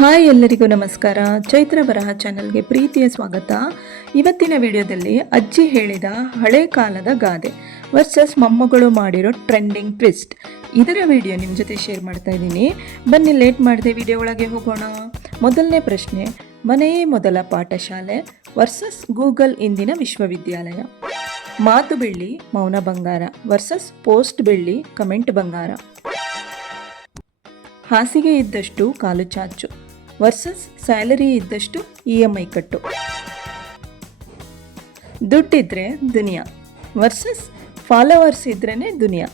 Hi ಎಲ್ಲರಿಗೂ ನಮಸ್ಕಾರ. ಚೈತ್ರ ಬರಹ ಚಾನಲ್ಗೆ ಪ್ರೀತಿಯ ಸ್ವಾಗತ. ಇವತ್ತಿನ ವಿಡಿಯೋದಲ್ಲಿ ಅಜ್ಜಿ ಹೇಳಿದ ಹಳೆ ಕಾಲದ ಗಾದೆ ವರ್ಸಸ್ ಮೊಮ್ಮಗಳು ಮಾಡಿರೋ ಟ್ರೆಂಡಿಂಗ್ ಟ್ವಿಸ್ಟ್, ಇದರ ವಿಡಿಯೋ ನಿಮ್ಮ ಜೊತೆ ಶೇರ್ ಮಾಡ್ತಾ ಇದ್ದೀನಿ. ಬನ್ನಿ ಲೇಟ್ ಮಾಡದೆ ವಿಡಿಯೋ ಒಳಗೆ ಹೋಗೋಣ. ಮೊದಲನೇ ಪ್ರಶ್ನೆ, ಮನೆಯೇ ಮೊದಲ ಪಾಠಶಾಲೆ ವರ್ಸಸ್ ಗೂಗಲ್ ಇಂದಿನ ವಿಶ್ವವಿದ್ಯಾಲಯ. ಮಾತು ಬೆಳ್ಳಿ ಮೌನ ಬಂಗಾರ ವರ್ಸಸ್ ಪೋಸ್ಟ್ ಬೆಳ್ಳಿ ಕಮೆಂಟ್ ಬಂಗಾರ. ಹಾಸಿಗೆ ಇದ್ದಷ್ಟು ಕಾಲು ಚಾಚು ವರ್ಸಸ್ ಸ್ಯಾಲರಿ ಇದ್ದಷ್ಟು EMI ಕಟ್ಟು. ದುಡ್ಡಿದ್ರೆ ದುನಿಯಾ ವರ್ಸಸ್ ಫಾಲೋವರ್ಸ್ ಇದ್ರೇ ದುನಿಯಾ.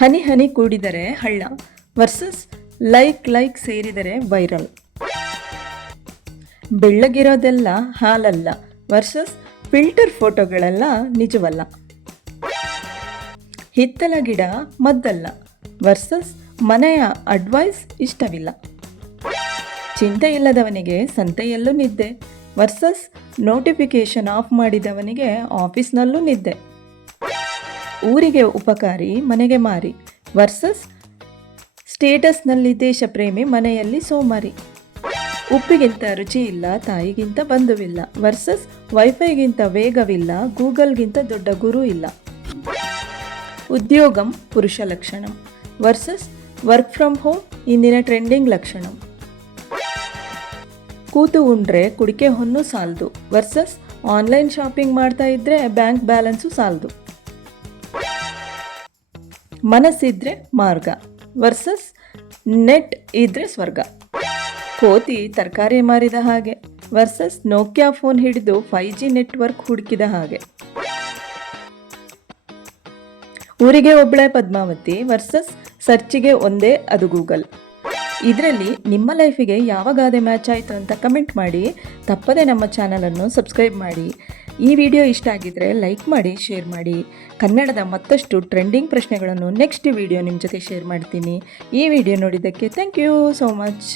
ಹನಿ ಹನಿ ಕೂಡಿದರೆ ಹಳ್ಳ ವರ್ಸಸ್ ಲೈಕ್ ಸೇರಿದರೆ ವೈರಲ್. ಬೆಳ್ಳಗಿರೋದೆಲ್ಲ ಹಾಲಲ್ಲ ವರ್ಸಸ್ ಫಿಲ್ಟರ್ ಫೋಟೋಗಳೆಲ್ಲ ನಿಜವಲ್ಲ. ಹಿತ್ತಲ ಗಿಡ ಮದ್ದಲ್ಲ ವರ್ಸಸ್ ಮನೆಯ ಅಡ್ವೈಸ್ ಇಷ್ಟವಿಲ್ಲ. ಚಿಂತೆ ಇಲ್ಲದವನಿಗೆ ಸಂತೆಯಲ್ಲೂ ನಿದ್ದೆ ವರ್ಸಸ್ ನೋಟಿಫಿಕೇಶನ್ ಆಫ್ ಮಾಡಿದವನಿಗೆ ಆಫೀಸ್ನಲ್ಲೂ ನಿದ್ದೆ. ಊರಿಗೆ ಉಪಕಾರಿ ಮನೆಗೆ ಮಾರಿ ವರ್ಸಸ್ ಸ್ಟೇಟಸ್ನಲ್ಲಿ ದೇಶಪ್ರೇಮಿ ಮನೆಯಲ್ಲಿ ಸೋಮಾರಿ. ಉಪ್ಪಿಗಿಂತ ರುಚಿ ಇಲ್ಲ ತಾಯಿಗಿಂತ ಬಂಧುವಿಲ್ಲ ವರ್ಸಸ್ ವೈಫೈಗಿಂತ ವೇಗವಿಲ್ಲ ಗೂಗಲ್ಗಿಂತ ದೊಡ್ಡ ಗುರು ಇಲ್ಲ. ಉದ್ಯೋಗಂ ಪುರುಷ ಲಕ್ಷಣ ವರ್ಸಸ್ ವರ್ಕ್ ಫ್ರಮ್ ಹೋಮ್ ಇಂದಿನ ಟ್ರೆಂಡಿಂಗ್ ಲಕ್ಷಣ. ಕೂತು ಉಂಡ್ರೆ ಕುಡಿಕೆ ಹೊನ್ನು ಸಾಲದು ವರ್ಸಸ್ ಆನ್ಲೈನ್ ಶಾಪಿಂಗ್ ಮಾಡ್ತಾ ಇದ್ರೆ ಬ್ಯಾಂಕ್ ಬ್ಯಾಲೆನ್ಸು ಸಾಲದು. ಮನಸ್ಸಿದ್ರೆ ಮಾರ್ಗ ವರ್ಸಸ್ ನೆಟ್ ಇದ್ರೆ ಸ್ವರ್ಗ. ಕೋತಿ ತರಕಾರಿ ಮಾರಿದ ಹಾಗೆ ವರ್ಸಸ್ ನೋಕಿಯಾ ಫೋನ್ ಹಿಡಿದು 5G ನೆಟ್ವರ್ಕ್ ಹುಡುಕಿದ ಹಾಗೆ. ಊರಿಗೆ ಒಬ್ಬಳೆ ಪದ್ಮಾವತಿ ವರ್ಸಸ್ ಸರ್ಚಿಗೆ ಒಂದೇ ಅದು ಗೂಗಲ್. ಇದರಲ್ಲಿ ನಿಮ್ಮ ಲೈಫಿಗೆ ಯಾವ ಗಾದೆ ಮ್ಯಾಚ್ ಆಯಿತು ಅಂತ ಕಮೆಂಟ್ ಮಾಡಿ. ತಪ್ಪದೆ ನಮ್ಮ ಚಾನಲನ್ನು ಸಬ್ಸ್ಕ್ರೈಬ್ ಮಾಡಿ. ಈ ವಿಡಿಯೋ ಇಷ್ಟ ಆಗಿದ್ದರೆ ಲೈಕ್ ಮಾಡಿ, ಶೇರ್ ಮಾಡಿ. ಕನ್ನಡದ ಮತ್ತಷ್ಟು ಟ್ರೆಂಡಿಂಗ್ ಪ್ರಶ್ನೆಗಳನ್ನು ನೆಕ್ಸ್ಟ್ ವಿಡಿಯೋ ನಿಮ್ಮ ಜೊತೆ ಶೇರ್ ಮಾಡ್ತೀನಿ. ಈ ವಿಡಿಯೋ ನೋಡಿದ್ದಕ್ಕೆ ಥ್ಯಾಂಕ್ ಯು ಸೋ ಮಚ್.